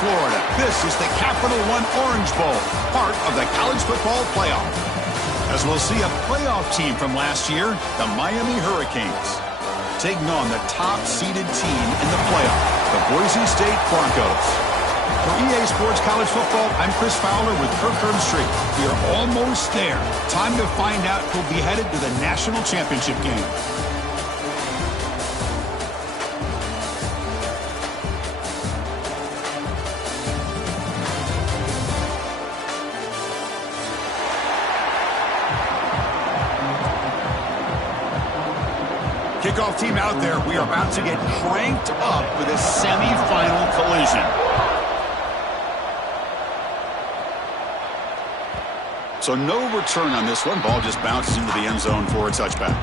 Florida. This is the Capital One Orange Bowl, part of the college football playoff. As we'll see a playoff team from last year, the Miami Hurricanes, taking on the top-seeded team in the playoff, the Boise State Broncos. For EA Sports College Football, I'm Chris Fowler with Kirk Herbstreit. We are almost there. Time to find out who'll be headed to the national championship game. Kickoff team out there. We are about to get cranked up with a semifinal collision. So no return on this one. Ball just bounces into the end zone for a touchback.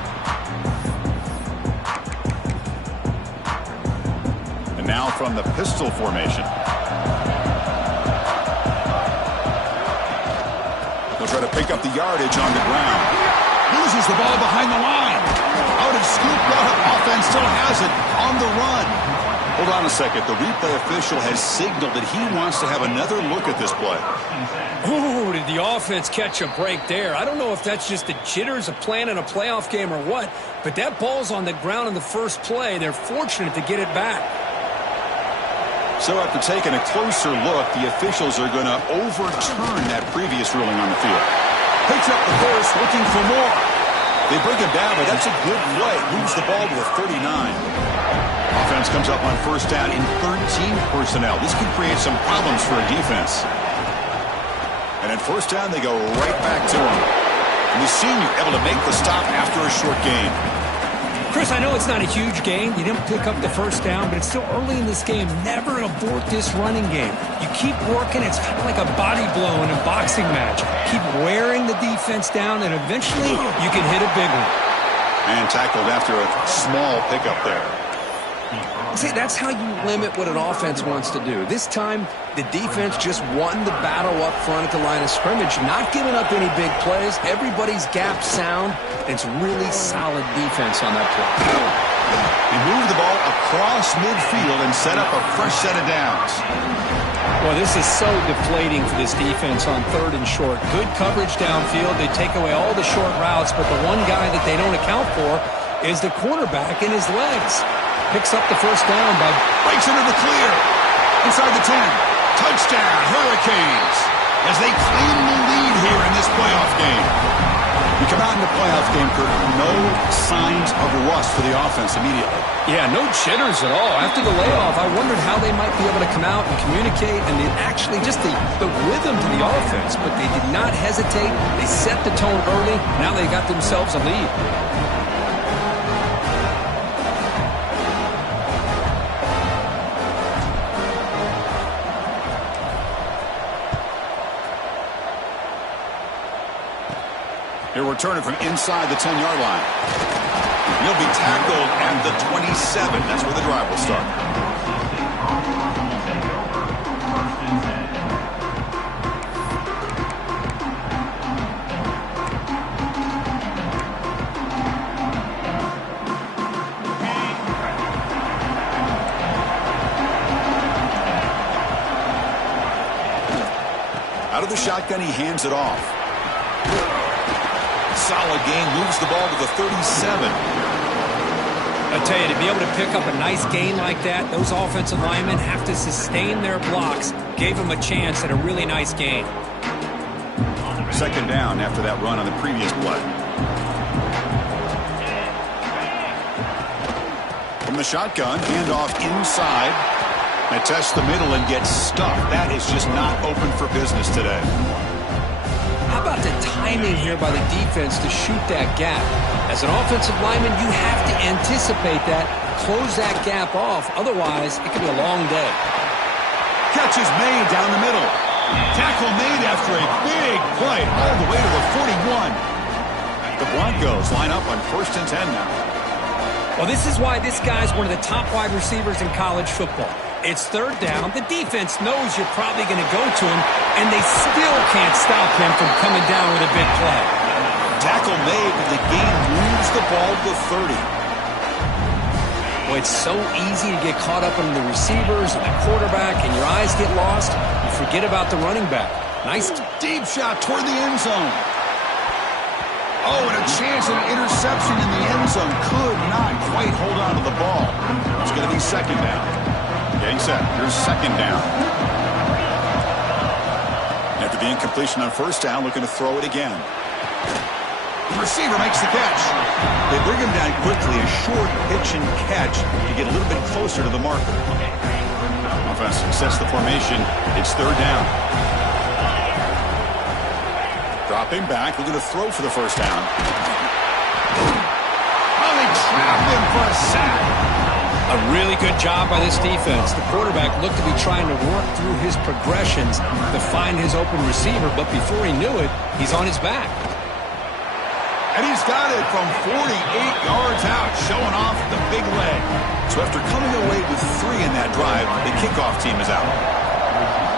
And now from the pistol formation. They'll try to pick up the yardage on the ground. Loses the ball behind the line. Out and scooped up. Offense still has it on the run. Hold on a second. The replay official has signaled that he wants to have another look at this play. Ooh, did the offense catch a break there? I don't know if that's just the jitters of playing in a playoff game or what, but that ball's on the ground in the first play. They're fortunate to get it back. So after taking a closer look, the officials are going to overturn that previous ruling on the field. Picks up the course, looking for more. They bring him down, but that's a good play. Moves the ball to the 39. Offense comes up on first down in 13 personnel. This could create some problems for a defense. And at first down, they go right back to him. And the senior able to make the stop after a short gain. Chris, I know it's not a huge gain. You didn't pick up the first down, but it's still early in this game. Never abort this running game. You keep working. It's kind of like a body blow in a boxing match. Keep wearing the defense down, and eventually you can hit a big one. And tackled after a small pickup there. See, that's how you limit what an offense wants to do. This time, the defense just won the battle up front at the line of scrimmage, not giving up any big plays. Everybody's gap sound. It's really solid defense on that play. They move the ball across midfield and set up a fresh set of downs. Well, this is so deflating for this defense on third and short. Good coverage downfield. They take away all the short routes, but the one guy that they don't account for is the quarterback in his legs. Picks up the first down by breaks into the clear. Inside the 10. Touchdown, Hurricanes, as they claim the lead here in this playoff game. You come out in the playoff game, Kirk, no signs of rust for the offense immediately. Yeah, no jitters at all. After the layoff, I wondered how they might be able to come out and communicate, and actually just the rhythm to the offense. But they did not hesitate. They set the tone early. Now they got themselves a lead. He'll return it from inside the 10-yard line. He'll be tackled at the 27. That's where the drive will start. Out of the shotgun, he hands it off. Solid gain, moves the ball to the 37. I tell you, to be able to pick up a nice gain like that, those offensive linemen have to sustain their blocks. Gave them a chance at a really nice gain. Second down after that run on the previous play. From the shotgun, handoff inside. They test the middle and get stuffed. That is just not open for business today. How about the timing here by the defense to shoot that gap? As an offensive lineman, you have to anticipate that, close that gap off. Otherwise, it could be a long day. Catch is made down the middle. Tackle made after a big play all the way to the 41. The Broncos line up on 1st and 10 now. Well, this is why this guy's one of the top wide receivers in college football. It's third down. The defense knows you're probably going to go to him, and they still can't stop him from coming down with a big play. Tackle made, but the game moves the ball to 30. Well, it's so easy to get caught up in the receivers and the quarterback, and your eyes get lost. You forget about the running back. Nice deep shot toward the end zone. Oh, and a chance at an interception in the end zone. Could not quite hold on to the ball. It's going to be second down. Getting set. Here's second down. After the incompletion on first down, looking to throw it again. The receiver makes the catch. They bring him down quickly. A short pitch and catch to get a little bit closer to the marker. Offense sets the formation. It's third down. Dropping back, looking to throw for the first down. Oh, they trapped him for a sack. A really good job by this defense. The quarterback looked to be trying to work through his progressions to find his open receiver, but before he knew it, he's on his back. And he's got it from 48 yards out, showing off the big leg. So after coming away with 3 in that drive, the kickoff team is out.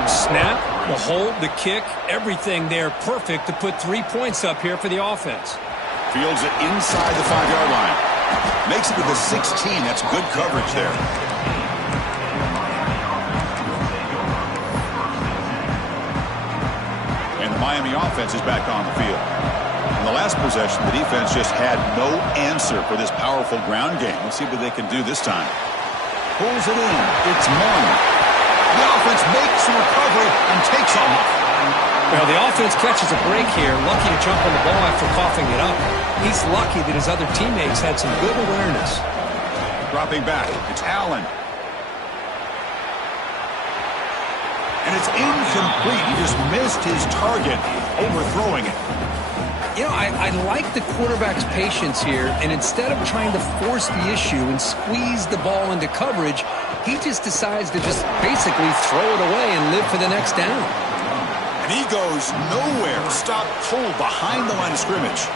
Snap, the hold, the kick, everything there perfect to put 3 points up here for the offense. Fields it inside the 5-yard line. Makes it with a 16. That's good coverage there. And the Miami offense is back on the field. In the last possession, the defense just had no answer for this powerful ground game. Let's see what they can do this time. Pulls it in. It's Munn. The offense makes the recovery and takes off. Well, the offense catches a break here, lucky to jump on the ball after coughing it up. He's lucky that his other teammates had some good awareness. Dropping back, it's Allen. And it's incomplete. He just missed his target, overthrowing it. You know, I like the quarterback's patience here, and instead of trying to force the issue and squeeze the ball into coverage, he just decides to just basically throw it away and live for the next down. And he goes nowhere. Stop cold behind the line of scrimmage.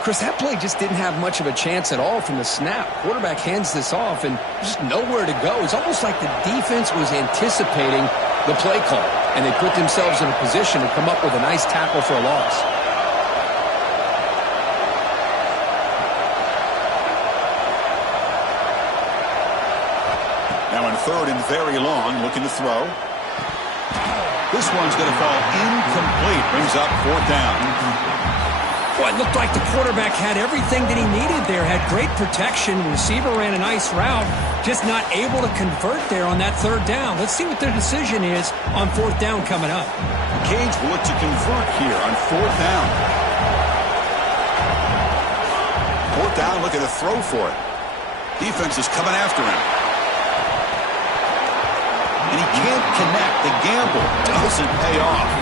Chris, that play just didn't have much of a chance at all from the snap. Quarterback hands this off and just nowhere to go. It's almost like the defense was anticipating the play call, and they put themselves in a position to come up with a nice tackle for a loss. Now in third and very long, looking to throw. This one's going to fall incomplete. Brings up fourth down. Boy, it looked like the quarterback had everything that he needed there. Had great protection. Receiver ran a nice route. Just not able to convert there on that third down. Let's see what their decision is on fourth down coming up. Canes will look to convert here on fourth down. Fourth down, looking to throw for it. Defense is coming after him. And he can't connect. The gamble doesn't pay off.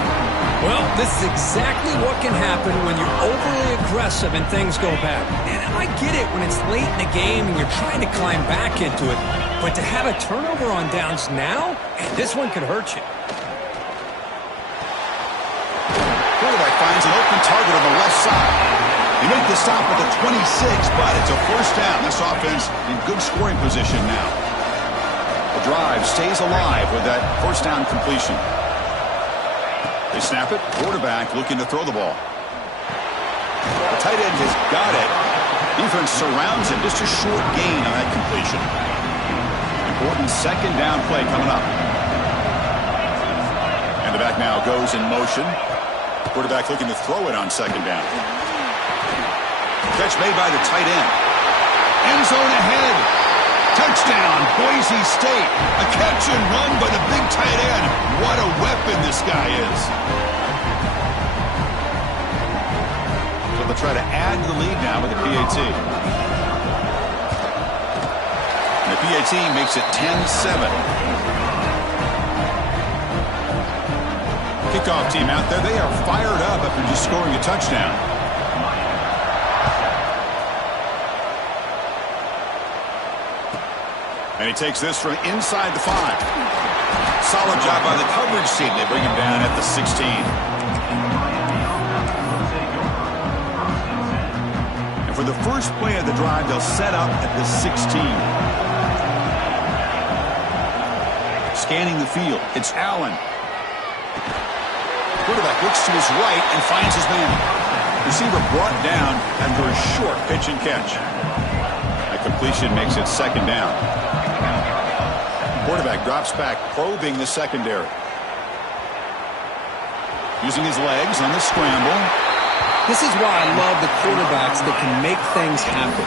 Well, this is exactly what can happen when you're overly aggressive and things go bad. And I get it when it's late in the game and you're trying to climb back into it. But to have a turnover on downs now, this one could hurt you. Quarterback finds an open target on the left side. They make the stop at the 26, but it's a first down. This offense in good scoring position now. The drive stays alive with that first down completion. They snap it. Quarterback looking to throw the ball. The tight end has got it. Defense surrounds him. Just a short gain on that completion. Important second down play coming up. And the back now goes in motion. Quarterback looking to throw it on second down. Catch made by the tight end. End zone ahead. Touchdown, Boise State. A catch and run by the big tight end. What a weapon this guy is. So they'll try to add to the lead now with the PAT. And the PAT makes it 10-7. Kickoff team out there. They are fired up after just scoring a touchdown. And he takes this from inside the 5. Solid job by the coverage team. They bring him down at the 16. And for the first play of the drive, they'll set up at the 16. Scanning the field. It's Allen. Quarterback looks to his right and finds his man. Receiver brought down after a short pitch and catch. completion makes it second down. Quarterback drops back, probing the secondary. Using his legs on the scramble. This is why I love the quarterbacks that can make things happen.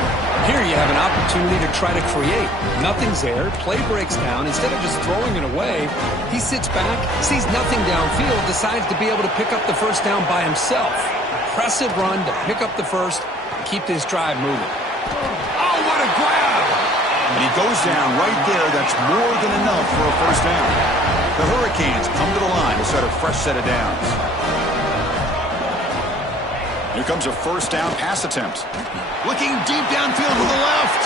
Here you have an opportunity to try to create. Nothing's there. Play breaks down. Instead of just throwing it away, he sits back, sees nothing downfield, decides to be able to pick up the first down by himself. Impressive run to pick up the first and keep this drive moving. Oh, what a grab! And he goes down right there. That's more than enough for a first down. The Hurricanes come to the line to start a fresh set of downs. Here comes a first down pass attempt. Looking deep downfield to the left.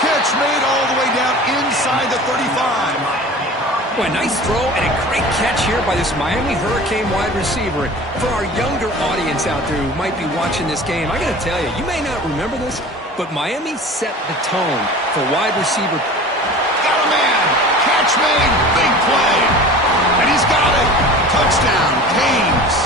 Catch made all the way down inside the 35. Boy, nice throw and a great catch here by this Miami Hurricane wide receiver. For our younger audience out there who might be watching this game, I got to tell you, you may not remember this, but Miami set the tone for wide receiver. Got a man. Catch made. Big play. And he's got it. Touchdown, Canes.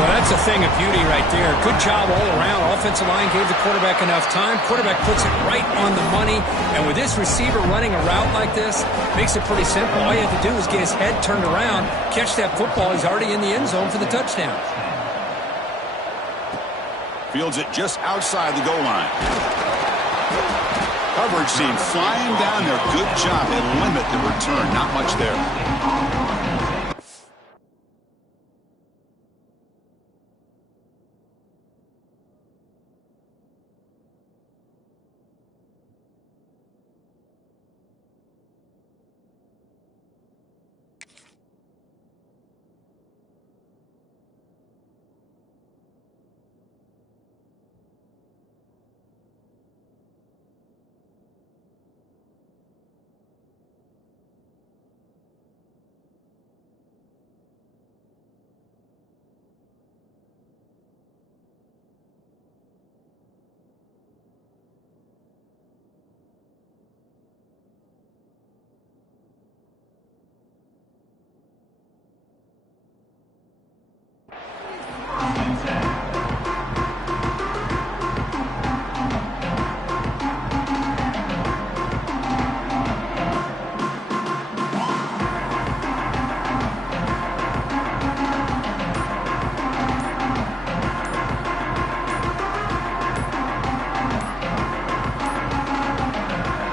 Well, that's a thing of beauty right there. Good job all around. Offensive line gave the quarterback enough time. Quarterback puts it right on the money. And with this receiver running a route like this, makes it pretty simple. All you have to do is get his head turned around, catch that football. He's already in the end zone for the touchdown. Fields it just outside the goal line. Coverage team flying down there. Good job. They limit the return. Not much there.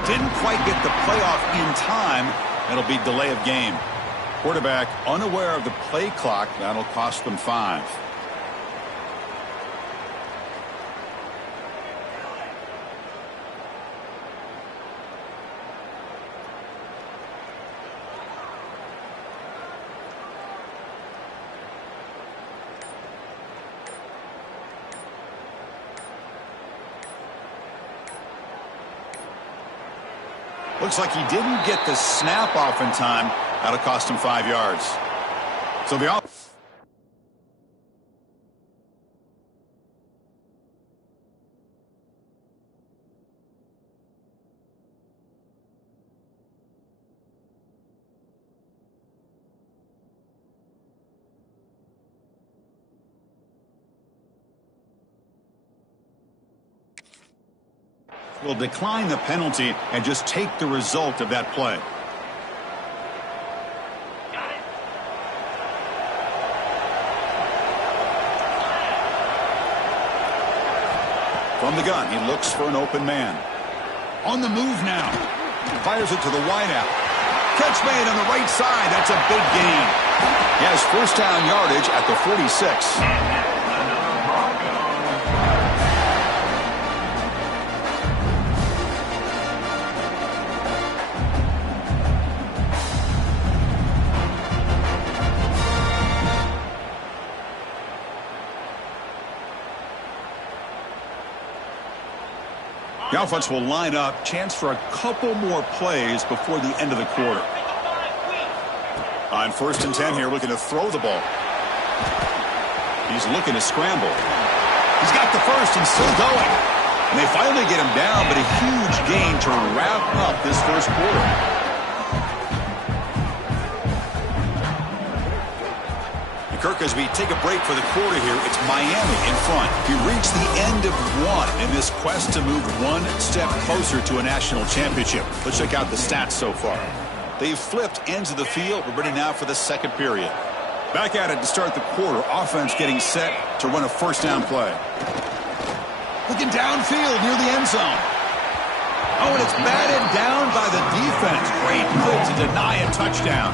Didn't quite get the playoff in time. It'll be delay of game. Quarterback unaware of the play clock. That'll cost them 5. Looks like he didn't get the snap off in time. That'll cost him 5 yards. So the will decline the penalty and just take the result of that play. From the gun, he looks for an open man. On the move now. Fires it to the wideout. Catch made on the right side. That's a big gain. He has first down yardage at the 46. The offense will line up. Chance for a couple more plays before the end of the quarter. On 1st and 10 here, looking to throw the ball. He's looking to scramble. He's got the first and still going. And they finally get him down, but a huge gain to wrap up this first quarter. And Kirk Mark, as we take a break for the quarter here, it's Miami in front. We reach the end of one in this quest to move one step closer to a national championship. Let's check out the stats so far. They've flipped ends of the field. We're ready now for the second period. Back at it to start the quarter. Offense getting set to run a first down play. Looking downfield near the end zone. Oh, and it's batted down by the defense. Great play to deny a touchdown.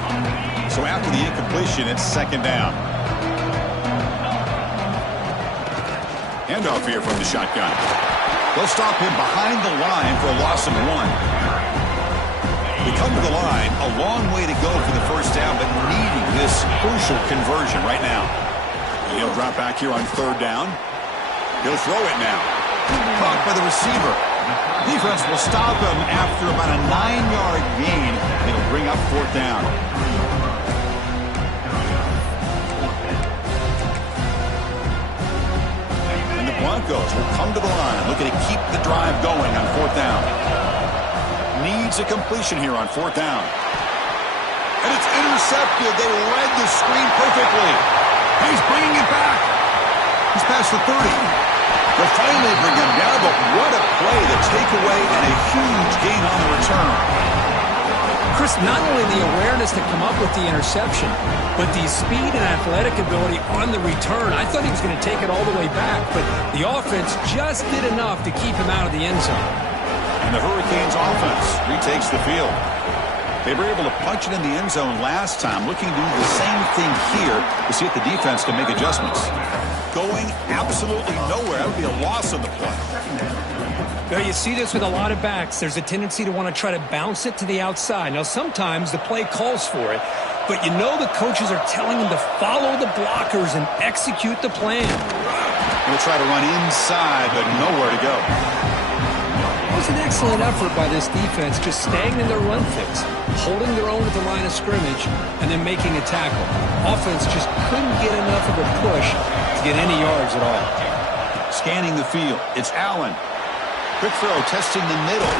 So after the incompletion, it's second down. Handoff here from the shotgun. They'll stop him behind the line for a loss of one. They come to the line, a long way to go for the first down, but needing this crucial conversion right now. He'll drop back here on third down. He'll throw it now. Caught by the receiver. Defense will stop him after about a 9-yard gain. It'll bring up fourth down. And the Broncos will come to the line, looking to keep the drive going on fourth down. Needs a completion here on fourth down. And it's intercepted. They read the screen perfectly. He's bringing it back. He's past the 30. They'll finally bring him down, but what a play, the takeaway, and a huge gain on the return. Chris, not only the awareness to come up with the interception, but the speed and athletic ability on the return. I thought he was going to take it all the way back, but the offense just did enough to keep him out of the end zone. And the Hurricanes offense retakes the field. They were able to punch it in the end zone last time, looking to do the same thing here to see if the defense can make adjustments. Going absolutely nowhere. That would be a loss on the play. Now, you see this with a lot of backs. There's a tendency to want to try to bounce it to the outside. Now, sometimes the play calls for it, but you know the coaches are telling them to follow the blockers and execute the plan. We'll try to run inside, but nowhere to go. It was an excellent effort by this defense, just staying in their run fix, holding their own at the line of scrimmage, and then making a tackle. Offense just couldn't get enough of a push to get any yards at all. Scanning the field, it's Allen. Quick throw, testing the middle.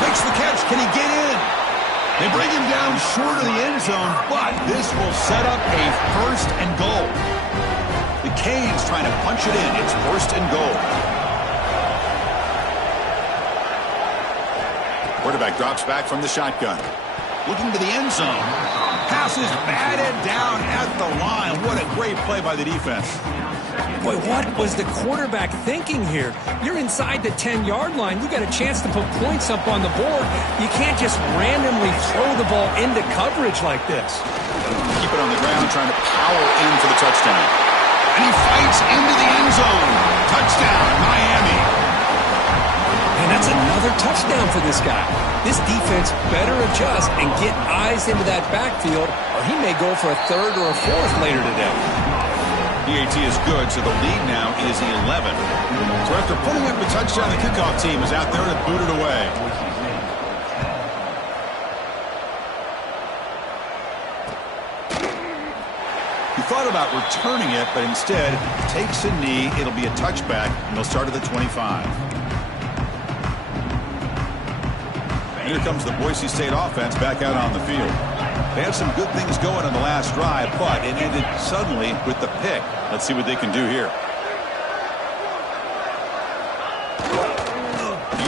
Makes the catch, can he get in? They bring him down short of the end zone, but this will set up a first and goal. The Canes trying to punch it in. It's first and goal. Quarterback drops back from the shotgun. Looking to the end zone. Pass is batted down at the line. What a great play by the defense. Boy, what was the quarterback thinking here? You're inside the 10-yard line. You got a chance to put points up on the board. You can't just randomly throw the ball into coverage like this. Keep it on the ground, trying to power in for the touchdown. And he fights into the end zone. Touchdown, Miami. And that's another touchdown for this guy. This defense better adjust and get eyes into that backfield, or he may go for a third or a fourth later today. PAT is good, so the lead now is 11. So after putting up a touchdown, the kickoff team is out there to boot it away. He thought about returning it, but instead takes a knee. It'll be a touchback, and they'll start at the 25. And here comes the Boise State offense back out on the field. They had some good things going on the last drive, but it ended suddenly with the pick. Let's see what they can do here.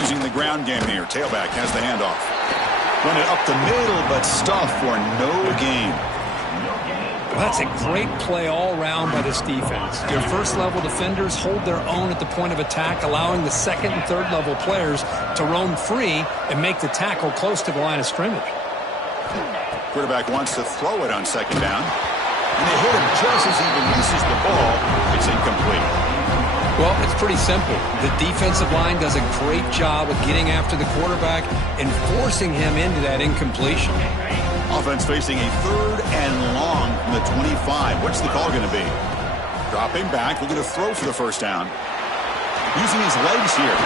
Using the ground game here. Tailback has the handoff. Run it up the middle, but stuff for no gain. Well, that's a great play all around by this defense. Your first-level defenders hold their own at the point of attack, allowing the second and third-level players to roam free and make the tackle close to the line of scrimmage. Quarterback wants to throw it on second down. And they hit him just as he releases the ball. It's incomplete. Well, it's pretty simple. The defensive line does a great job of getting after the quarterback and forcing him into that incompletion. Offense facing a third and long from the 25. What's the call going to be? Dropping back, looking to throw for the first down. Using his legs here.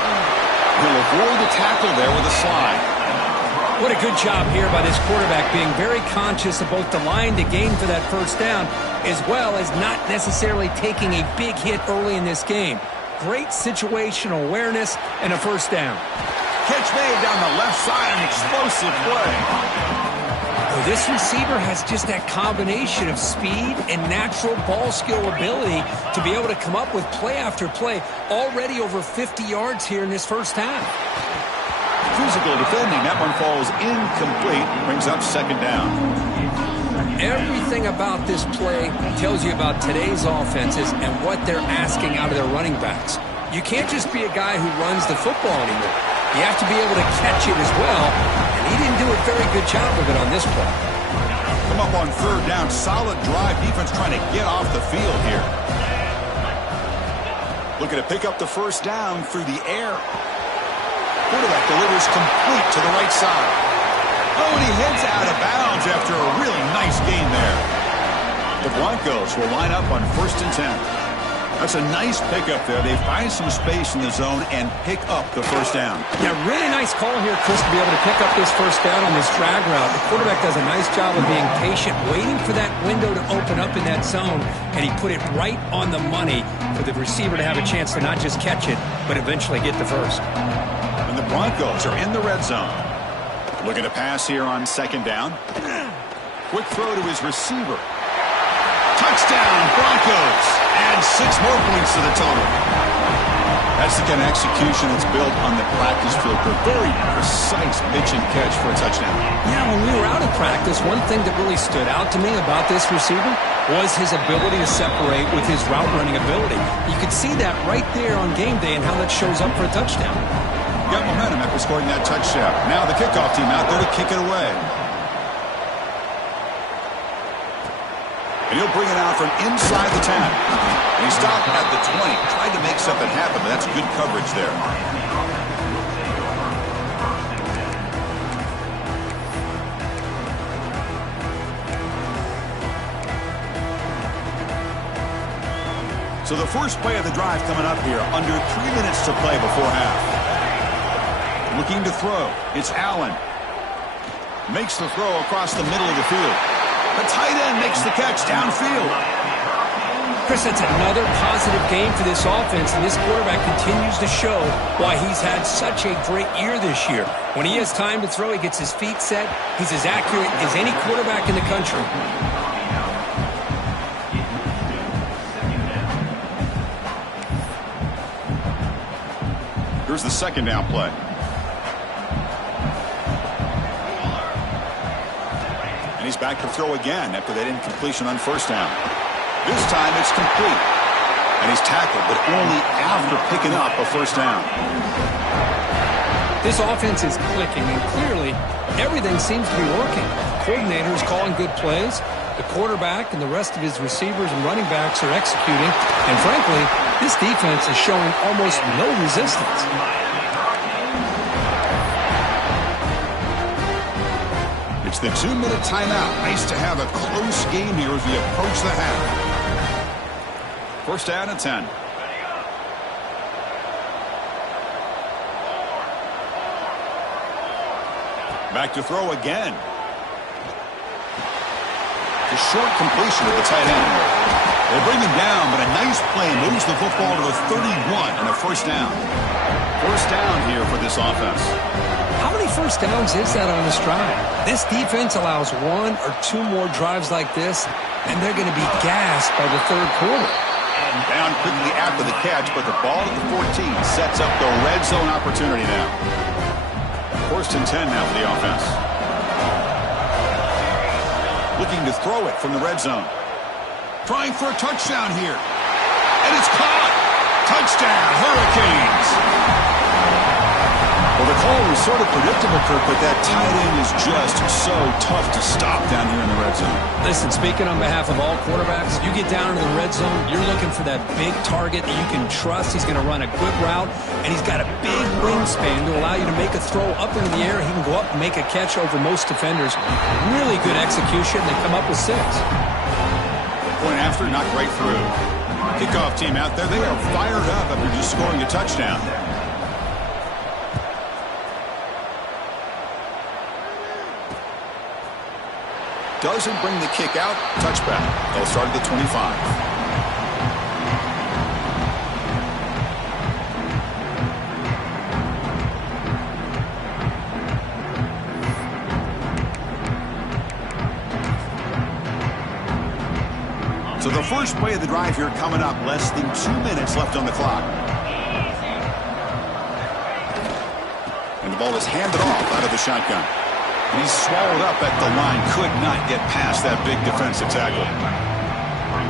He'll avoid the tackle there with a slide. What a good job here by this quarterback, being very conscious of both the line to gain for that first down, as well as not necessarily taking a big hit early in this game. Great situational awareness and a first down. Catch made down the left side, an explosive play. Well, this receiver has just that combination of speed and natural ball skill ability to be able to come up with play after play, already over 50 yards here in this first half. Physical defending. That one falls incomplete. Brings up second down. Everything about this play tells you about today's offenses and what they're asking out of their running backs. You can't just be a guy who runs the football anymore. You have to be able to catch it as well, and he didn't do a very good job of it on this play. Come up on third down. Solid drive. Defense trying to get off the field here. Looking to pick up the first down through the air. Quarterback delivers complete to the right side. Oh, and he heads out of bounds after a really nice gain there. The Broncos will line up on 1st and 10. That's a nice pickup there. They find some space in the zone and pick up the first down. Yeah, really nice call here, Chris, to be able to pick up this first down on this drag route. The quarterback does a nice job of being patient, waiting for that window to open up in that zone, and he put it right on the money for the receiver to have a chance to not just catch it, but eventually get the first. And the Broncos are in the red zone. Looking to pass here on second down. Quick throw to his receiver. Touchdown, Broncos. And 6 more points to the total. That's the kind of execution that's built on the practice field for very precise pitch and catch for a touchdown. Yeah, when we were out of practice, one thing that really stood out to me about this receiver was his ability to separate with his route running ability. You could see that right there on game day and how that shows up for a touchdown. Got momentum after scoring that touchdown. Now the kickoff team out there to kick it away. And he'll bring it out from inside the 10. And he stopped at the 20. Tried to make something happen, but that's good coverage there. So the first play of the drive coming up here. Under 3 minutes to play before half. Looking to throw. It's Allen. Makes the throw across the middle of the field. The tight end makes the catch downfield. Chris, that's another positive game for this offense, and this quarterback continues to show why he's had such a great year this year. When he has time to throw, he gets his feet set. He's as accurate as any quarterback in the country. Here's the second down play. And he's back to throw again after that incompletion on first down. This time it's complete. And he's tackled, but only after picking up a first down. This offense is clicking, and clearly everything seems to be working. The coordinator is calling good plays. The quarterback and the rest of his receivers and running backs are executing. And frankly, this defense is showing almost no resistance. It's the 2-minute timeout. Nice to have a close game here as we approach the half. First down and 10. Back to throw again. A short completion to the tight end. They bring him down, but a nice play moves the football to the 31 and a first down. First down here for this offense. How many first downs is that on this drive? This defense allows 1 or 2 more drives like this, and they're going to be gassed by the third quarter. Down quickly after the catch, but the ball at the 14 sets up the red zone opportunity now. First and 10 now for the offense. Looking to throw it from the red zone. Trying for a touchdown here. And it's caught. Touchdown, Hurricanes. Well, the call was sort of predictable, Kirk, but that tight end is just so tough to stop down here in the red zone. Listen, speaking on behalf of all quarterbacks, you get down to the red zone, you're looking for that big target that you can trust. He's going to run a good route, and he's got a big wingspan to allow you to make a throw up into the air. He can go up and make a catch over most defenders. Really good execution. They come up with 6. Point after, knocked right through. Kickoff team out there. They are fired up after just scoring a touchdown. Doesn't bring the kick out. Touchback. They'll start at the 25. So the first play of the drive here coming up. Less than 2 minutes left on the clock. And the ball is handed off out of the shotgun. And he's swallowed up at the line. Could not get past that big defensive tackle.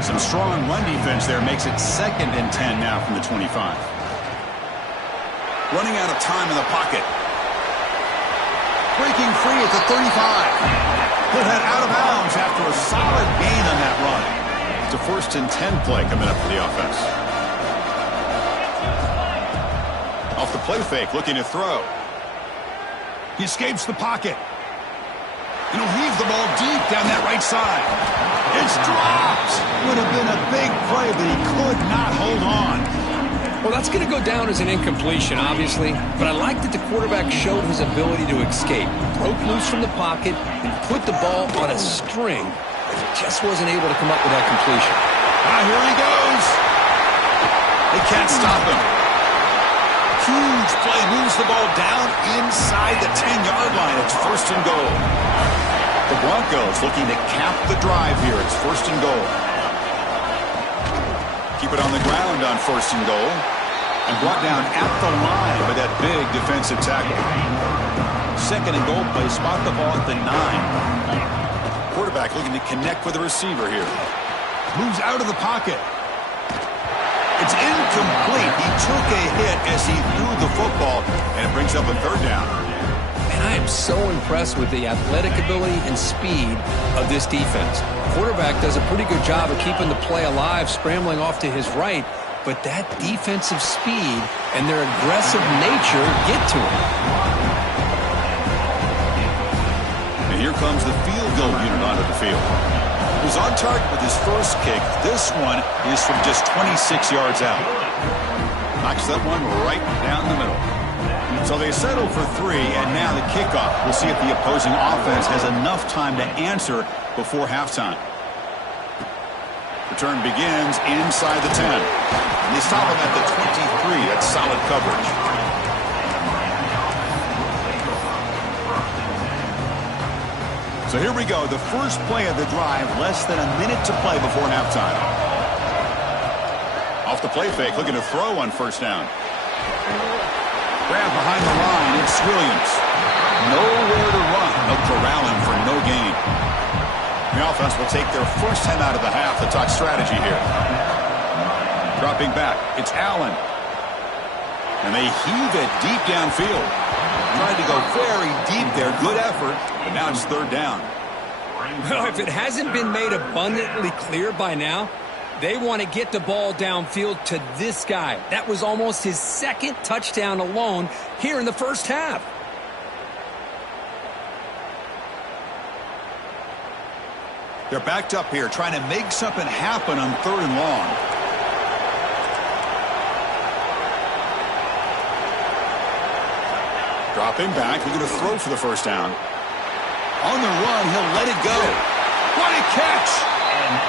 Some strong run defense there makes it 2nd and 10 now from the 25. Running out of time in the pocket. Breaking free at the 35. He'll head out of bounds after a solid gain on that run. It's a 1st and 10 play coming up for the offense. Off the play fake, looking to throw. He escapes the pocket. And he'll heave the ball deep down that right side. It's dropped. Would have been a big play, but he could not hold on. Well, that's going to go down as an incompletion, obviously. But I like that the quarterback showed his ability to escape. Broke loose from the pocket and put the ball on a string. But he just wasn't able to come up with that completion. Here he goes. They can't stop him. Huge play. Moves the ball down inside the 10-yard line. It's 1st and goal. The Broncos looking to cap the drive here. It's 1st and goal. Keep it on the ground on 1st and goal. And brought down at the line by that big defensive tackle. 2nd and goal play. Spot the ball at the 9. Quarterback looking to connect with the receiver here. Moves out of the pocket. It's incomplete. He took a hit as he threw the football, and it brings up a 3rd down. And I am so impressed with the athletic ability and speed of this defense. Quarterback does a pretty good job of keeping the play alive, scrambling off to his right, but that defensive speed and their aggressive nature get to him. And here comes the field goal unit onto the field. He was on target with his first kick. This one is from just 26 yards out. Knocks that one right down the middle. So they settle for 3, and now the kickoff. We'll see if the opposing offense has enough time to answer before halftime. Return begins inside the 10. And they stop him at the 23. That's solid coverage. So here we go. The first play of the drive. Less than a minute to play before halftime. Off the play fake. Looking to throw on 1st down. Grab behind the line. It's Williams. Nowhere to run. No corralling for no gain. The offense will take their first time out of the half to talk strategy here. Dropping back. It's Allen. And they heave it deep downfield. Trying to go very deep there. Good effort. But now it's 3rd down. Well, if it hasn't been made abundantly clear by now, they want to get the ball downfield to this guy. That was almost his 2nd touchdown alone here in the first half. They're backed up here, trying to make something happen on 3rd and long. Dropping back, looking to throw for the 1st down. On the run, he'll let it go. What a catch!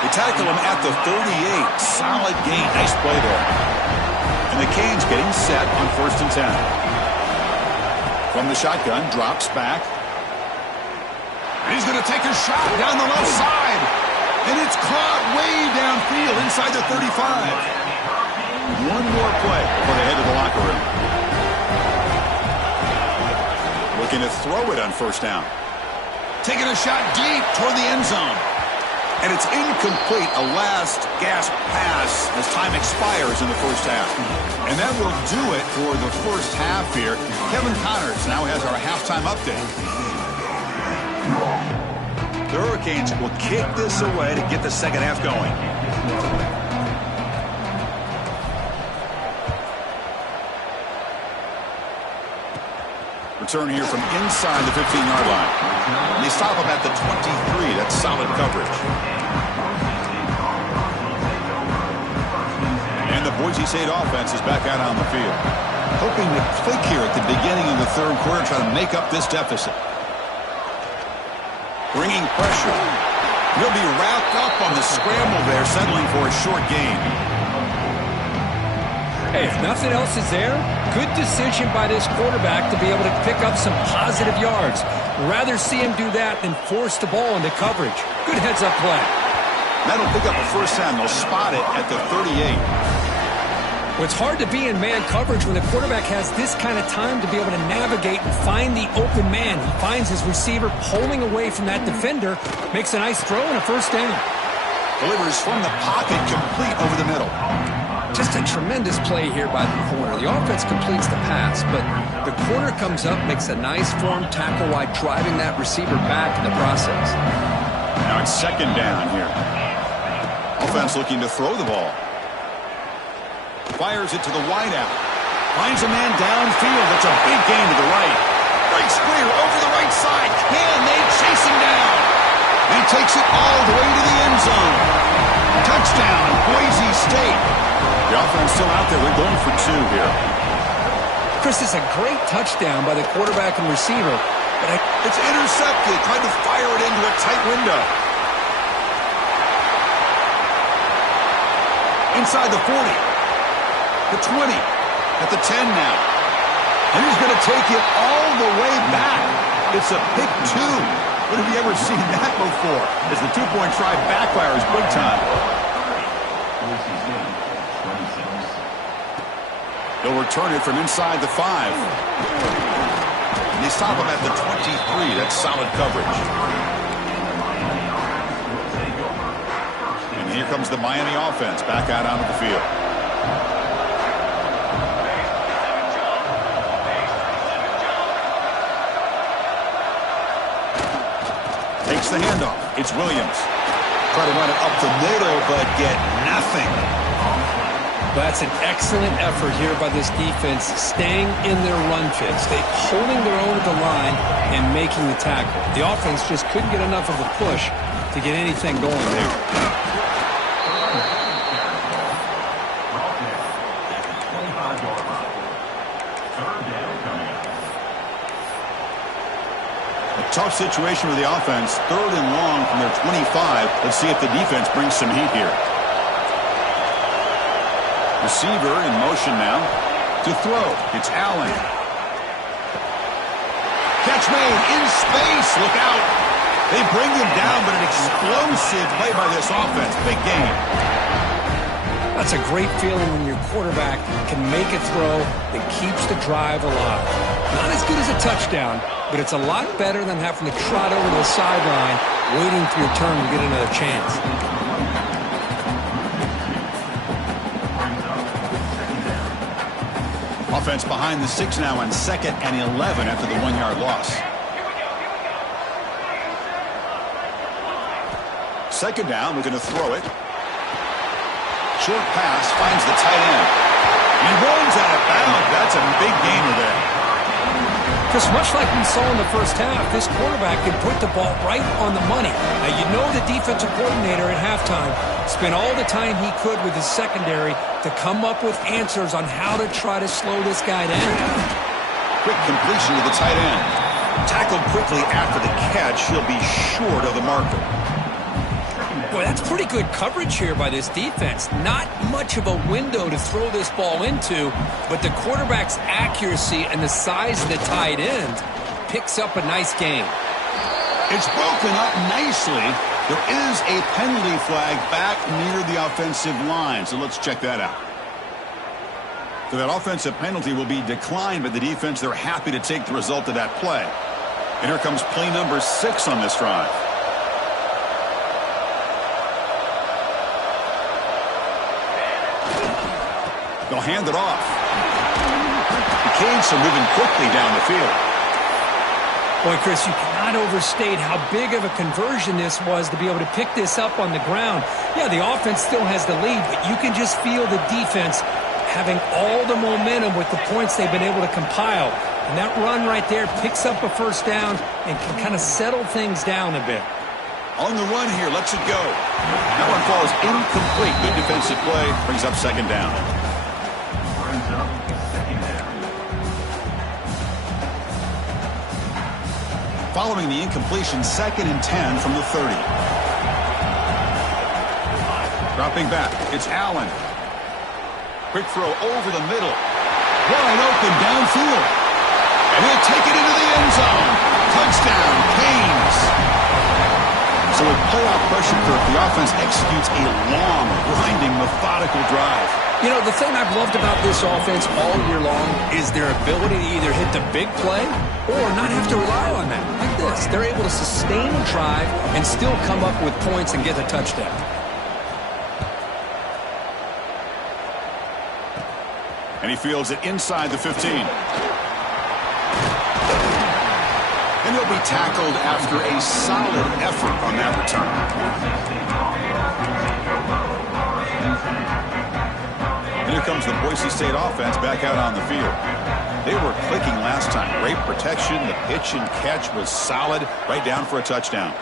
They tackle him at the 38. Solid gain. Nice play there. And the Canes getting set on 1st and 10. From the shotgun, drops back. And he's going to take a shot down the left side. And it's caught way downfield inside the 35. One more play before they head to the locker room. Looking to throw it on 1st down. Taking a shot deep toward the end zone. And it's incomplete, a last gasp pass as time expires in the first half. And that will do it for the first half here. Kevin Connors now has our halftime update. The Hurricanes will kick this away to get the second half going. Return here from inside the 15-yard line. And they stop him at the 23. That's solid coverage. And the Boise State offense is back out on the field. Hoping to click here at the beginning of the 3rd quarter, trying to make up this deficit. Bringing pressure. He'll be wrapped up on the scramble there, settling for a short gain. Hey, if nothing else is there, good decision by this quarterback to be able to pick up some positive yards. Rather see him do that than force the ball into coverage. Good heads-up play. That'll pick up a first down. They'll spot it at the 38. Well, it's hard to be in man coverage when the quarterback has this kind of time to be able to navigate and find the open man. He finds his receiver pulling away from that defender, makes a nice throw and a first down. Delivers from the pocket, complete over the middle. Just a tremendous play here by the corner. The offense completes the pass, but the corner comes up, makes a nice form tackle while driving that receiver back in the process. Now it's second down here. Offense looking to throw the ball. Fires it to the wideout. Finds a man downfield. That's a big gain to the right. Breaks clear over the right side. Can they chase him down? And he takes it all the way to the end zone. Touchdown, Boise State. The offense still out there. They're going for two here. Chris, it's a great touchdown by the quarterback and receiver. But it's intercepted. Tried to fire it into a tight window. Inside the 40. The 20. At the 10 now. And he's going to take it all the way back. It's a pick two. When have you ever seen that before? As the two-point try backfires big time. They'll return it from inside the 5. And they stop him at the 23. That's solid coverage. And here comes the Miami offense back out onto the field. Takes the handoff. It's Williams. Try to run it up the middle, but get nothing. That's an excellent effort here by this defense, staying in their run fits. They holding their own at the line and making the tackle. The offense just couldn't get enough of a push to get anything going there. Tough situation with the offense. Third and long from their 25. Let's see if the defense brings some heat here. Receiver in motion now to throw. It's Allen. Catch made in space. Look out. They bring him down, but an explosive play by this offense. Big game. That's a great feeling when your quarterback can make a throw that keeps the drive alive. Not as good as a touchdown, but it's a lot better than having to trot over the sideline, waiting for your turn to get another chance. Offense behind the 6 now on 2nd and 11 after the 1-yard loss. Second down, we're going to throw it. Short pass, finds the tight end. He rolls out of bounds. That's a big gainer there. Just much like we saw in the first half, this quarterback can put the ball right on the money. Now, you know the defensive coordinator at halftime spent all the time he could with his secondary to come up with answers on how to try to slow this guy down. Quick completion to the tight end. Tackled quickly after the catch. He'll be short of the marker. Boy, that's pretty good coverage here by this defense. Not much of a window to throw this ball into, but the quarterback's accuracy and the size of the tight end picks up a nice gain. It's broken up nicely. There is a penalty flag back near the offensive line, so let's check that out. So that offensive penalty will be declined by the defense. They're happy to take the result of that play. And here comes play number 6 on this drive. They'll hand it off. The Canes are moving quickly down the field. Boy, Chris, you cannot overstate how big of a conversion this was to be able to pick this up on the ground. Yeah, the offense still has the lead, but you can just feel the defense having all the momentum with the points they've been able to compile. And that run right there picks up a first down and can kind of settle things down a bit. On the run here, lets it go. That one falls incomplete. Good defensive play. Brings up second down. Following the incompletion, 2nd and 10 from the 30. Dropping back, it's Allen. Quick throw over the middle. Wide open downfield. And he'll take it into the end zone. Touchdown, Canes. So with playoff pressure curve, the offense executes a long, grinding, methodical drive. You know, the thing I've loved about this offense all year long is their ability to either hit the big play or not have to rely on that. Like this. They're able to sustain a drive and still come up with points and get a touchdown. And he fields it inside the 15. And he'll be tackled after a solid effort on that return. Here comes the Boise State offense back out on the field. They were clicking last time. Great protection. The pitch and catch was solid. Right down for a touchdown.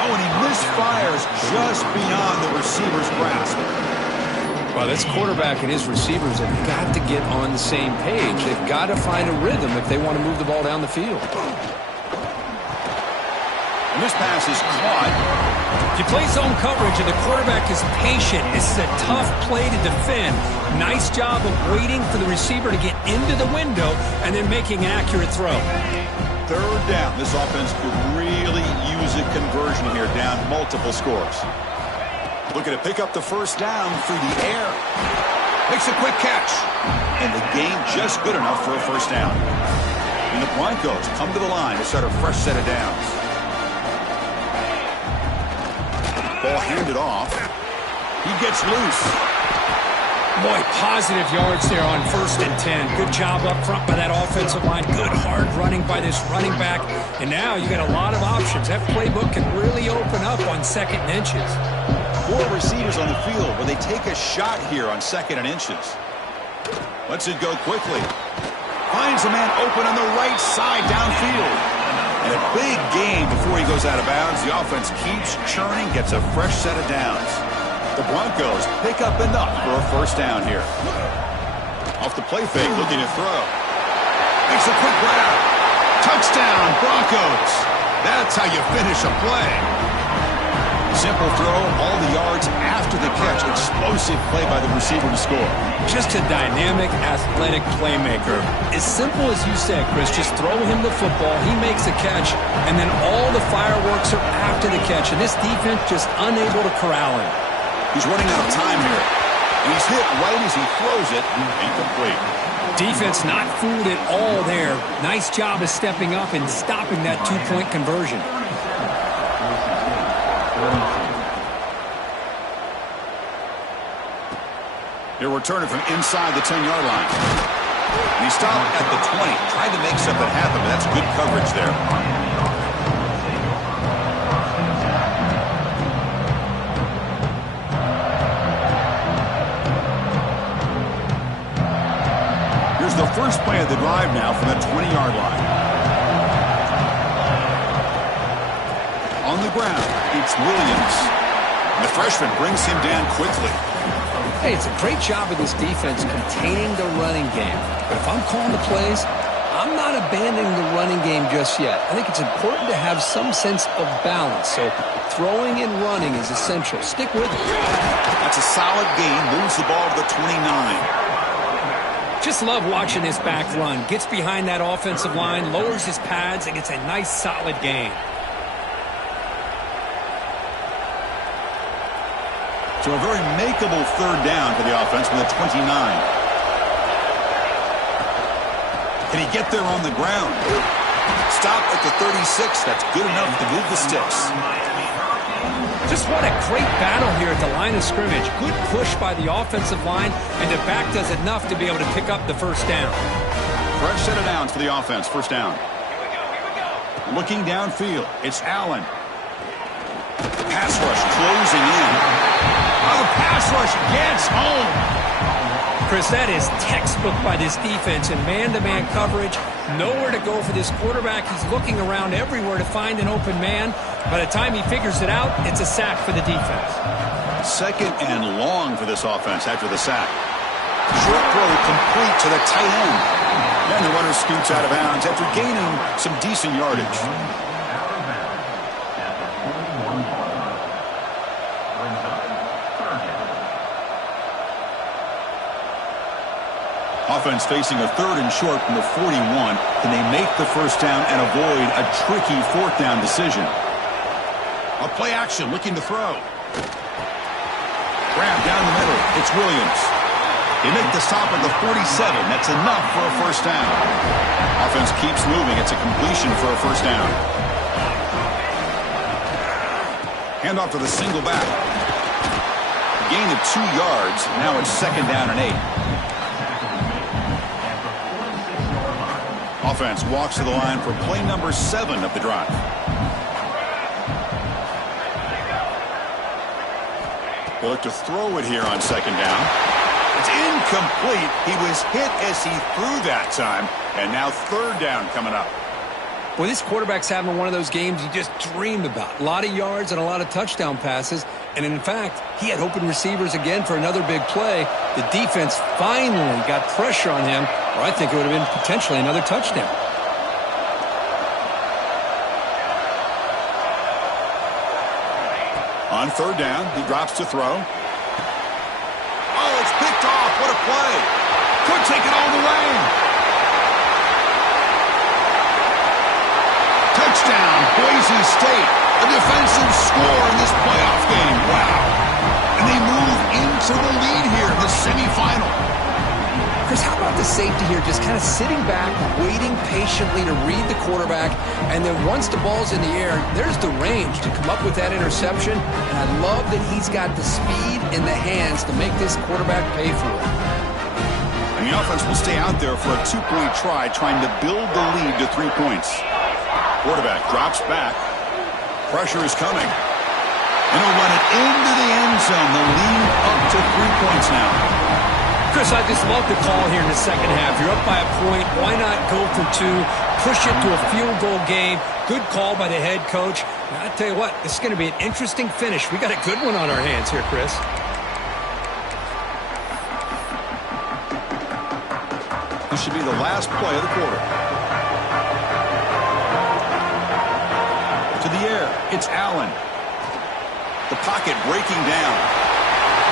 Oh, and he misfires just beyond the receiver's grasp. Well, this quarterback and his receivers have got to get on the same page. They've got to find a rhythm if they want to move the ball down the field. And this pass is caught. You play zone coverage and the quarterback is patient. This is a tough play to defend. Nice job of waiting for the receiver to get into the window and then making an accurate throw. Third down. This offense could really use a conversion here, down multiple scores. Looking to pick up the first down through the air. Makes a quick catch. And the game just good enough for a first down. And the Broncos come to the line to start a fresh set of downs. Ball handed off. He gets loose. Boy, positive yards there on 1st and 10. Good job up front by that offensive line. Good hard running by this running back. And now you got a lot of options. That playbook can really open up on 2nd and inches. 4 receivers on the field where they take a shot here on 2nd and inches. Lets it go quickly. Finds a man open on the right side downfield. And a big gain before he goes out of bounds. The offense keeps churning, gets a fresh set of downs. The Broncos pick up enough for a first down here. Off the play fake, looking to throw. Makes a quick grab. Touchdown, Broncos. That's how you finish a play. Simple throw, all the yards after the catch. Explosive play by the receiver to score. Just a dynamic, athletic playmaker. As simple as you said, Chris, just throw him the football, he makes a catch, and then all the fireworks are after the catch. And this defense just unable to corral him. He's running out of time here. And he's hit right as he throws it. Incomplete. Defense not fooled at all there. Nice job of stepping up and stopping that 2-point conversion. They're returning from inside the 10-yard line. And he stopped at the 20. Tried to make something happen, but that's good coverage there. Here's the first play of the drive now from the 20-yard line. On the ground, it's Williams. And the freshman brings him down quickly. Hey, it's a great job of this defense containing the running game. But if I'm calling the plays, I'm not abandoning the running game just yet. I think it's important to have some sense of balance. So throwing and running is essential. Stick with it. That's a solid gain. Moves the ball to the 29. Just love watching this back run. Gets behind that offensive line, lowers his pads, and gets a nice solid gain. So a very makeable third down for the offense from the 29. Can he get there on the ground? Stop at the 36. That's good enough to move the sticks. Just what a great battle here at the line of scrimmage. Good push by the offensive line, and the back does enough to be able to pick up the first down. Fresh set of downs for the offense. First down. Looking downfield, it's Allen. Pass rush closing in. Oh, the pass rush gets home. Chris, that is textbook by this defense in man-to-man coverage. Nowhere to go for this quarterback. He's looking around everywhere to find an open man. By the time he figures it out, it's a sack for the defense. 2nd and long for this offense after the sack. Short throw complete to the tight end. And the runner scoots out of bounds after gaining some decent yardage. Offense facing a 3rd and short from the 41. Can they make the first down and avoid a tricky 4th down decision? A play action looking to throw. Grab down the middle. It's Williams. They make the stop at the 47. That's enough for a first down. Offense keeps moving. It's a completion for a first down. Handoff to the single back. Gain of 2 yards. Now it's 2nd down and 8. Offense walks to the line for play number 7 of the drive. They look to throw it here on 2nd down. It's incomplete. He was hit as he threw that time. And now 3rd down coming up. Well, this quarterback's having one of those games you just dream about. A lot of yards and a lot of touchdown passes. And in fact, he had open receivers again for another big play. The defense finally got pressure on him, or I think it would have been potentially another touchdown. On 3rd down, he drops to throw. Oh, it's picked off. What a play. Could take it all the way. Touchdown, Boise State. A defensive score in this playoff game. Wow. And they move into the lead here in the semifinal. Chris, how about the safety here just kind of sitting back, waiting patiently to read the quarterback, and then once the ball's in the air, there's the range to come up with that interception, and I love that he's got the speed in the hands to make this quarterback pay for it. And the offense will stay out there for a 2-point try, trying to build the lead to 3 points. Quarterback drops back. Pressure is coming. And he'll run it into the end zone. The lead up to 3 points now. Chris, I just love the call here in the second half. You're up by a point. Why not go for 2? Push it to a field goal game. Good call by the head coach. And I tell you what, this is going to be an interesting finish. We got a good one on our hands here, Chris. This should be the last play of the quarter. To the air, it's Allen. The pocket breaking down.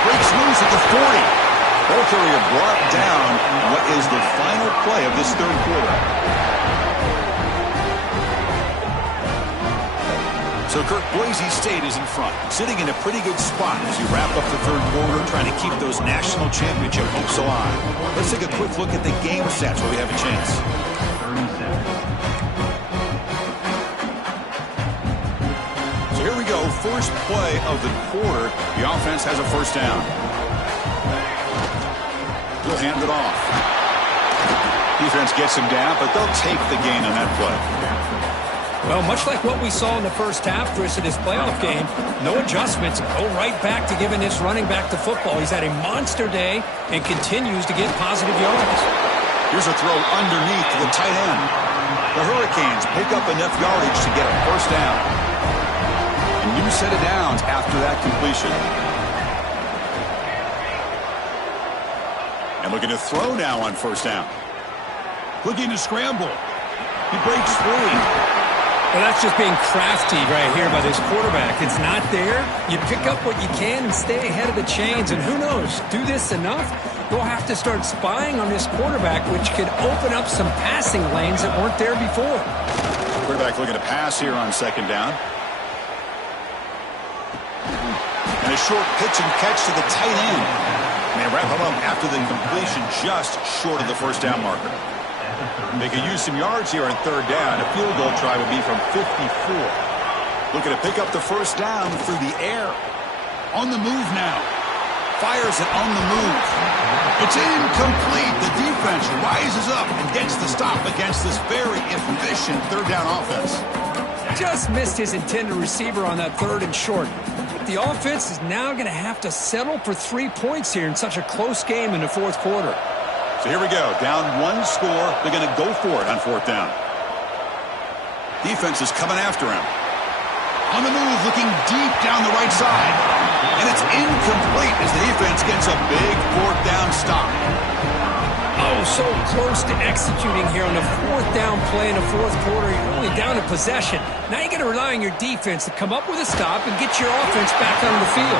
Breaks loose at the 40. Ball carrier brought down what is the final play of this 3rd quarter. So, Kirk, Boise State is in front, sitting in a pretty good spot as you wrap up the 3rd quarter, trying to keep those national championship hopes alive. Let's take a quick look at the game stats where we have a chance. 37. So here we go, first play of the quarter. The offense has a first down. He'll hand it off. Defense gets him down, but they'll take the gain on that play. Well, much like what we saw in the first half, Chris, in this playoff game, no adjustments. Go right back to giving this running back the football. He's had a monster day and continues to get positive yards. Here's a throw underneath to the tight end. The Hurricanes pick up enough yardage to get a first down. A new set of downs after that completion. And looking to throw now on first down. Looking to scramble. He breaks free. Well, that's just being crafty right here by this quarterback. It's not there. You pick up what you can and stay ahead of the chains. And who knows, do this enough, you'll have to start spying on this quarterback, which could open up some passing lanes that weren't there before. Quarterback looking to pass here on 2nd down. And a short pitch and catch to the tight end. And they wrap him up after the completion just short of the first down marker. They could use some yards here on 3rd down. A field goal try would be from 54. Looking to pick up the first down through the air. On the move now. Fires it on the move. It's incomplete. The defense rises up and gets the stop against this very efficient 3rd down offense. Just missed his intended receiver on that 3rd and short. The offense is now going to have to settle for 3 points here in such a close game in the 4th quarter. So here we go. Down 1 score. They're going to go for it on 4th down. Defense is coming after him. On the move, looking deep down the right side. And it's incomplete as the defense gets a big 4th down stop. Oh, so close to executing here on the 4th down play in the 4th quarter. You're only down a possession. Now you got to rely on your defense to come up with a stop and get your offense back on the field.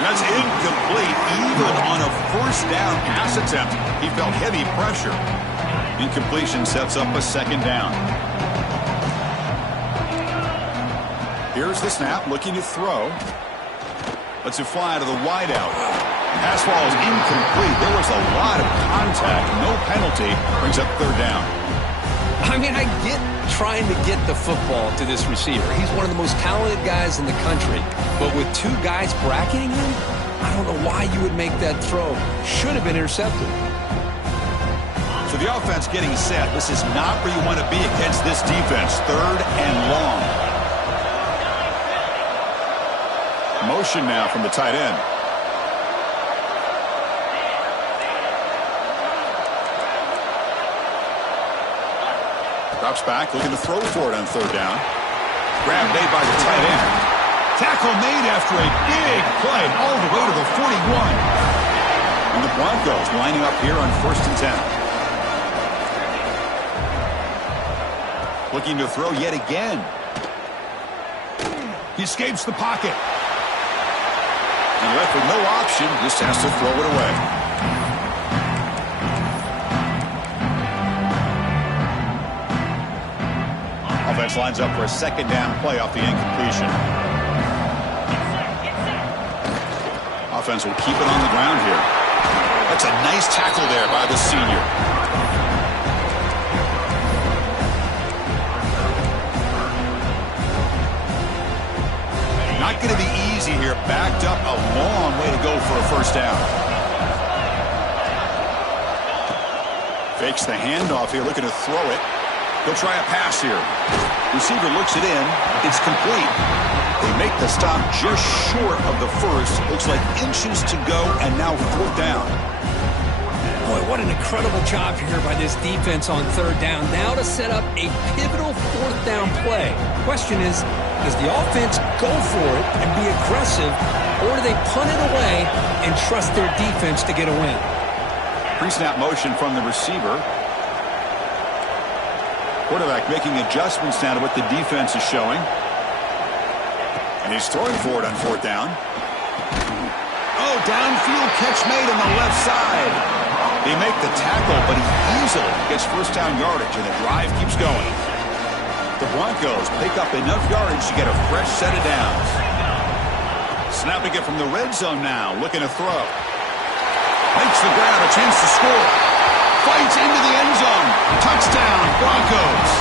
That's incomplete. Even on a first down pass attempt, he felt heavy pressure. Incompletion sets up a second down. Here's the snap, looking to throw. Lets it fly to the wideout. Pass ball is incomplete. There was a lot of contact. No penalty. Brings up third down. I mean, I get trying to get the football to this receiver. He's one of the most talented guys in the country. But with two guys bracketing him, I don't know why you would make that throw. Should have been intercepted. So the offense getting set. This is not where you want to be against this defense. Third and long. Motion now from the tight end. Drops back, looking to throw for it on third down. Grab made by the tight end. Tackle made after a big play all the way to the 41. And the Broncos lining up here on 1st and 10. Looking to throw yet again. He escapes the pocket. And left with no option, just has to throw it away. Offense lines up for a second down play off the incompletion. Offense will keep it on the ground here. That's a nice tackle there by the senior. Not going to be easy here. Backed up a long way to go for a first down. Fakes the handoff here, looking to throw it. He'll try a pass here. Receiver looks it in. It's complete. They make the stop just short of the first. Looks like inches to go, and now fourth down. Boy, what an incredible job here by this defense on third down. Now to set up a pivotal fourth down play. Question is, does the offense go for it and be aggressive, or do they punt it away and trust their defense to get a win? Pre-snap motion from the receiver. Quarterback making adjustments now to what the defense is showing. And he's throwing for it on fourth down. Oh, downfield catch made on the left side. They make the tackle, but he easily gets first down yardage, and the drive keeps going. The Broncos pick up enough yardage to get a fresh set of downs. Snapping it from the red zone now, looking to throw. Makes the grab, a chance to score. Fights into the end zone. Touchdown, Broncos.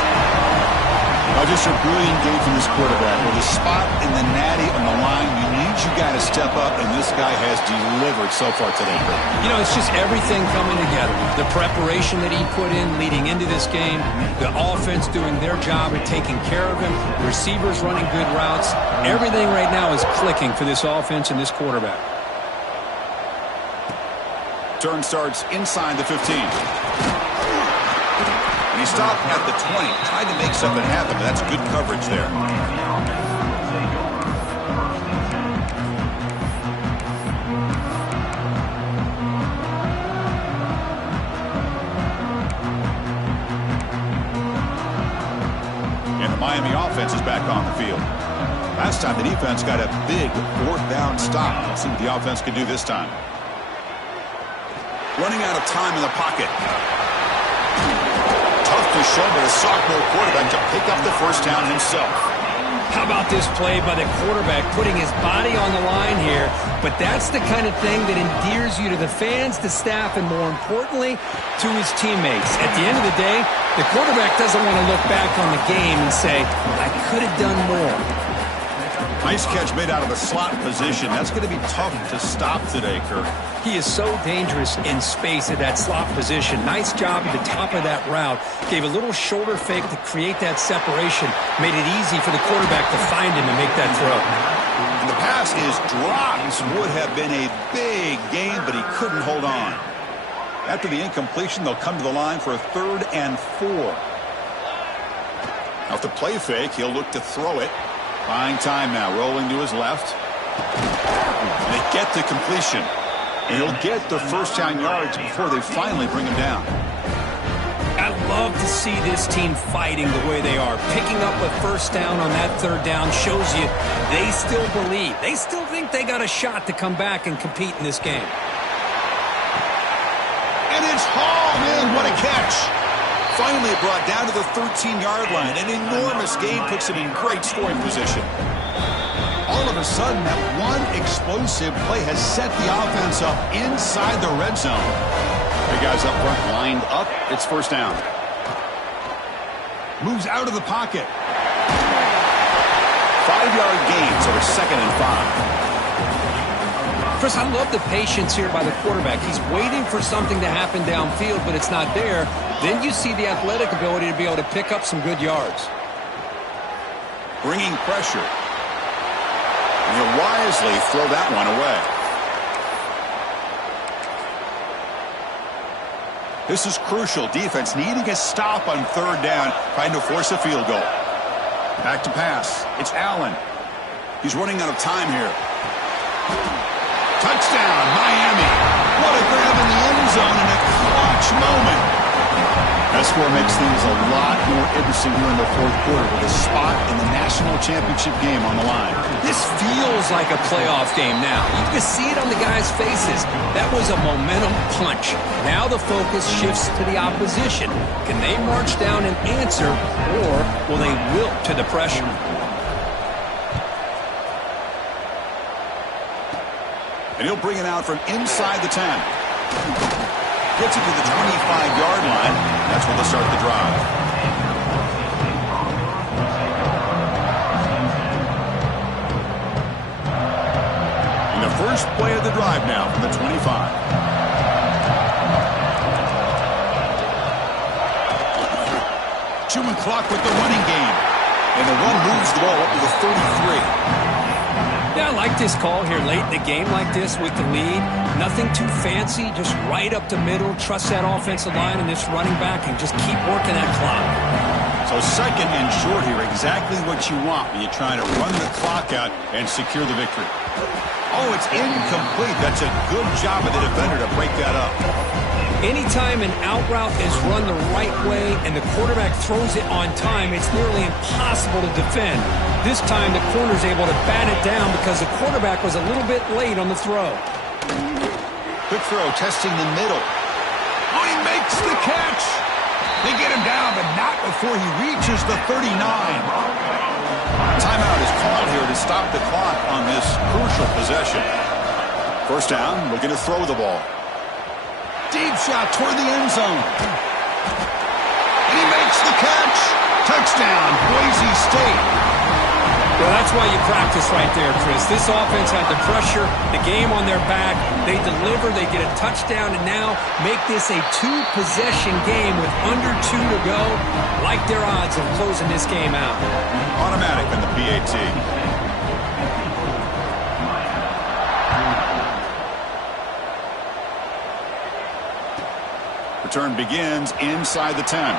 Just a brilliant game from this quarterback. With a spot in the natty on the line, you need your guy to step up, and this guy has delivered so far today. You know, it's just everything coming together. The preparation that he put in leading into this game, the offense doing their job at taking care of him, receivers running good routes. Everything right now is clicking for this offense and this quarterback. Turn starts inside the 15. And he stopped at the 20. Tried to make something happen, but that's good coverage there. And the Miami offense is back on the field. Last time the defense got a big fourth down stop. Let's see what the offense can do this time. Running out of time in the pocket. Tough to show by the sophomore quarterback to pick up the first down himself. How about this play by the quarterback putting his body on the line here? But that's the kind of thing that endears you to the fans, the staff, and more importantly, to his teammates. At the end of the day, the quarterback doesn't want to look back on the game and say, I could have done more. Nice catch made out of a slot position. That's going to be tough to stop today, Kirk. He is so dangerous in space at that slot position. Nice job at the top of that route. Gave a little shoulder fake to create that separation. Made it easy for the quarterback to find him and make that throw. And the pass is dropped. Would have been a big gain, but he couldn't hold on. After the incompletion, they'll come to the line for a 3rd and 4. Now, with the play fake, he'll look to throw it. Buying time now, rolling to his left. And they get the completion. And he'll get the first down yards before they finally bring him down. I love to see this team fighting the way they are. Picking up a first down on that third down shows you they still believe. They still think they got a shot to come back and compete in this game. And it's hauled in. What a catch. Finally brought down to the 13-yard line. An enormous gain puts him in great scoring position. All of a sudden, that one explosive play has set the offense up inside the red zone. The guys up front lined up. It's first down. Moves out of the pocket. 5-yard gain, so it's 2nd and 5. Chris, I love the patience here by the quarterback. He's waiting for something to happen downfield, but it's not there. Then you see the athletic ability to be able to pick up some good yards. Bringing pressure. And he'll wisely throw that one away. This is crucial. Defense needing a stop on third down, trying to force a field goal. Back to pass. It's Allen. He's running out of time here. Touchdown, Miami. What a grab in the end zone in a clutch moment. That score makes things a lot more interesting here in the fourth quarter with a spot in the national championship game on the line. This feels like a playoff game now. You can see it on the guys' faces. That was a momentum punch. Now the focus shifts to the opposition. Can they march down and answer, or will they wilt to the pressure? And he'll bring it out from inside the 10. Gets it to the 25-yard line. That's where they'll start the drive. And the first play of the drive now from the 25. Chewing clock with the running game. And the run moves the ball up to the 33. Yeah, I like this call here late in the game like this with the lead. Nothing too fancy, just right up the middle. Trust that offensive line and this running back and just keep working that clock. So 2nd and short here, exactly what you want when you're trying to run the clock out and secure the victory. Oh, it's incomplete. That's a good job of the defender to break that up. Anytime an out route is run the right way and the quarterback throws it on time, it's nearly impossible to defend. This time the corner's able to bat it down because the quarterback was a little bit late on the throw. Quick throw, testing the middle. Oh, he makes the catch. They get him down, but not before he reaches the 39. Timeout is called here to stop the clock on this crucial possession. First down, looking to throw the ball. Deep shot toward the end zone. And he makes the catch. Touchdown, Boise State. Well, that's why you practice right there, Chris. This offense had the pressure, the game on their back. They deliver, they get a touchdown, and now make this a two-possession game with under 2 to go. Like their odds of closing this game out. Automatic in the PAT. Return begins inside the 10.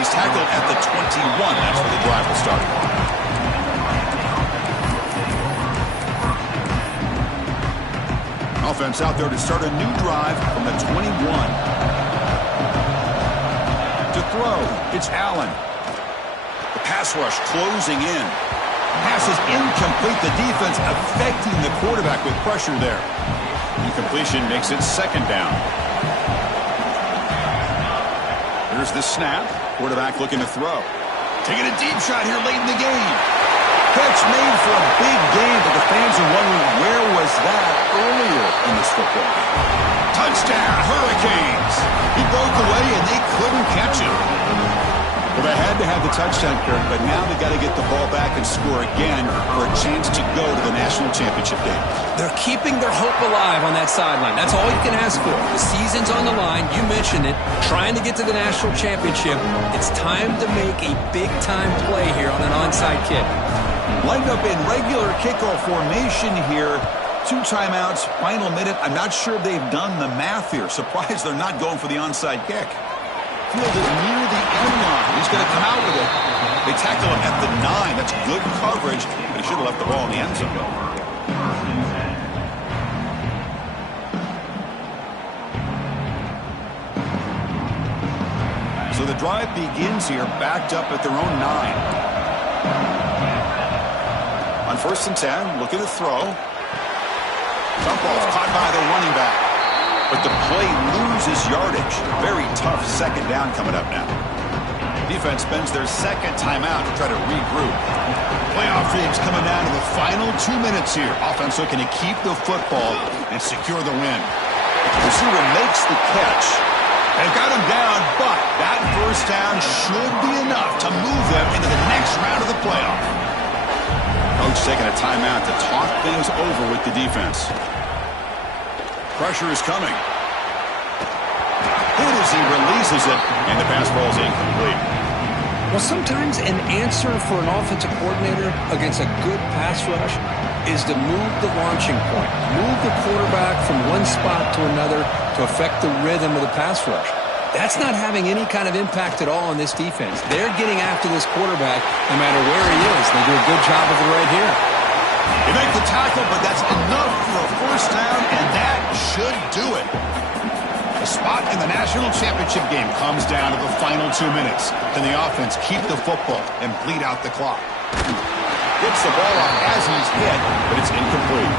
He's tackled at the 21. That's where the drive will start. Offense out there to start a new drive from the 21. To throw, it's Allen. The pass rush closing in. Pass is incomplete. The defense affecting the quarterback with pressure there. Incompletion makes it 2nd down. Here's the snap. Quarterback looking to throw. Taking a deep shot here late in the game. Catch made for a big game, but the fans are wondering where was that earlier in this football game. Touchdown, Hurricanes. He broke away and they couldn't catch him. Well, they had to have the touchdown, Kirk, but now they got to get the ball back and score again for a chance to go to the national championship game. They're keeping their hope alive on that sideline. That's all you can ask for. The season's on the line. You mentioned it. Trying to get to the national championship. It's time to make a big-time play here on an onside kick. Lined up in regular kickoff formation here. 2 timeouts, final minute. I'm not sure they've done the math here. Surprised they're not going for the onside kick. Field is near the end line. He's going to come out with it. They tackle him at the 9. That's good coverage, but he should have left the ball in the end zone. So the drive begins here, backed up at their own 9. On 1st and 10, looking to throw. Dump off caught by the running back. But the play loses yardage. Very tough second down coming up now. Defense spends their second timeout to try to regroup. Playoff dreams coming down to the final 2 minutes here. Offense looking to keep the football and secure the win. The receiver makes the catch. They've got him down, but that first down should be enough to move them into the next round of the playoff. Coach taking a timeout to talk things over with the defense. Pressure is coming. Hit as he releases it, and the pass ball is incomplete. Well, sometimes an answer for an offensive coordinator against a good pass rush is to move the launching point, move the quarterback from one spot to another to affect the rhythm of the pass rush. That's not having any kind of impact at all on this defense. They're getting after this quarterback no matter where he is. They do a good job of it right here. They make the tackle, but that's enough for a first down, and that should do it. The spot in the national championship game comes down to the final 2 minutes. Can the offense keep the football and bleed out the clock? Gets the ball off as he's hit, but it's incomplete.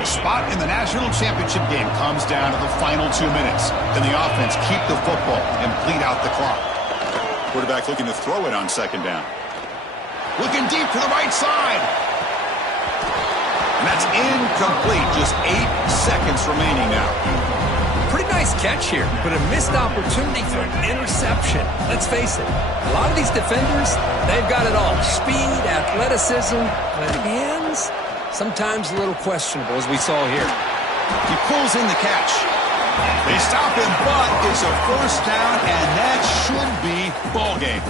The spot in the national championship game comes down to the final 2 minutes. Can the offense keep the football and bleed out the clock? Quarterback looking to throw it on second down. Looking deep to the right side. And that's incomplete. Just 8 seconds remaining now. Pretty nice catch here, but a missed opportunity for an interception. Let's face it, a lot of these defenders, they've got it all. Speed, athleticism, but hands, sometimes a little questionable, as we saw here. He pulls in the catch. They stop him, but it's a first down, and that should be ball game.